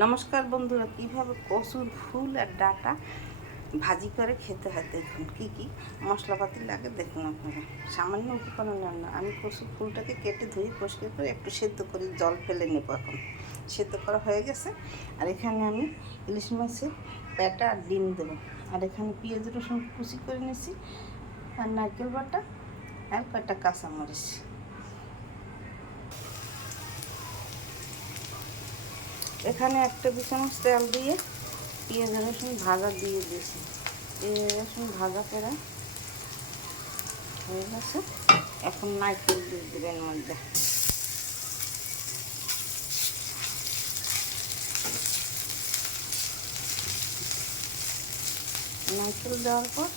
নমস্কার বন্ধুরা, কীভাবে কচুর ফুল আর ডাঁটা ভাজি করে খেতে হয় দেখুন। কি কি মশলাপাতি লাগে দেখুন আপনারা। সামান্য উপকরণের না, আমি কচুর ফুলটাকে কেটে ধুয়ে পরিষ্কার করে একটু সেদ্ধ করে জল ফেলে নেব। এখন সেদ্ধ করা হয়ে গেছে। আর এখানে আমি ইলিশ মাছের পেটা আর ডিম দেবো। আর এখানে পেঁয়াজ রসুন কুচি করে নিয়েছি, আর নারকেল বাটা আর কয়েকটা কাঁচামরিচ। এখানে 1 টেবিল চামচ তেল দিয়ে পেঁয়াজ রসুন ভাজা দিয়ে দিয়েছি। পেঁয়াজ রসুন ভাজা করে হয়ে গেছে। এখন নারকেল দিয়ে দেবেন মধ্যে। নারকেল দেওয়ার পর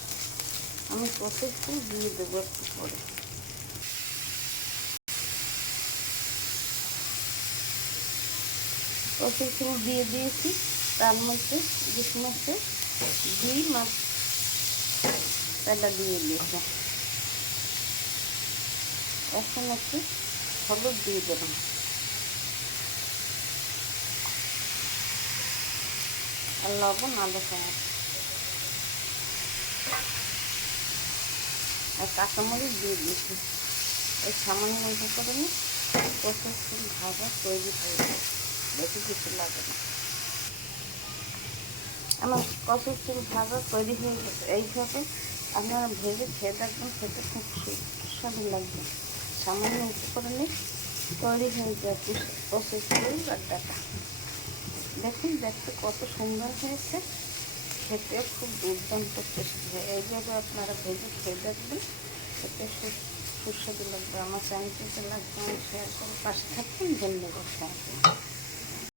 আমি কচুর ফুল দিয়ে দেবো একটু পরে। কচুর ফুল দিয়ে দিয়েছি, তার মধ্যে ইলিশ মাছের ডিম আর পেটা দিয়ে দিয়েছি। এখন একটু হলুদ দিয়ে দেবেন। আর লবণ আধা চামচ, আর কাঁচামরিচ দিয়ে দিয়েছি। এই সামান্য উপকরণে কচুর ফুল ভাজা তৈরি হয়ে যায়, বেশি কিছু লাগে না। আমার কচুর ফুল ভাজা তৈরি হয়ে গেছে। এইভাবে আপনারা ভেজে খেয়ে দেখবেন, খেতে খুব সুস্বাদু লাগবে। সামান্য উপকরণে তৈরি হয়ে যায় কচুর ফুল আর ডাঁটা। দেখুন দেখতে কত সুন্দর হয়েছে, খেতে খুব দুর্দান্ত টেস্টি হয়। এইভাবে আপনারা ভেজে খেয়ে দেখবেন, খেতে সুস্বাদু লাগবে। আমার চ্যানেলটিতে লাগবে, আমি শেয়ার করে পাশে থাকবেন। ধন্যবাদ।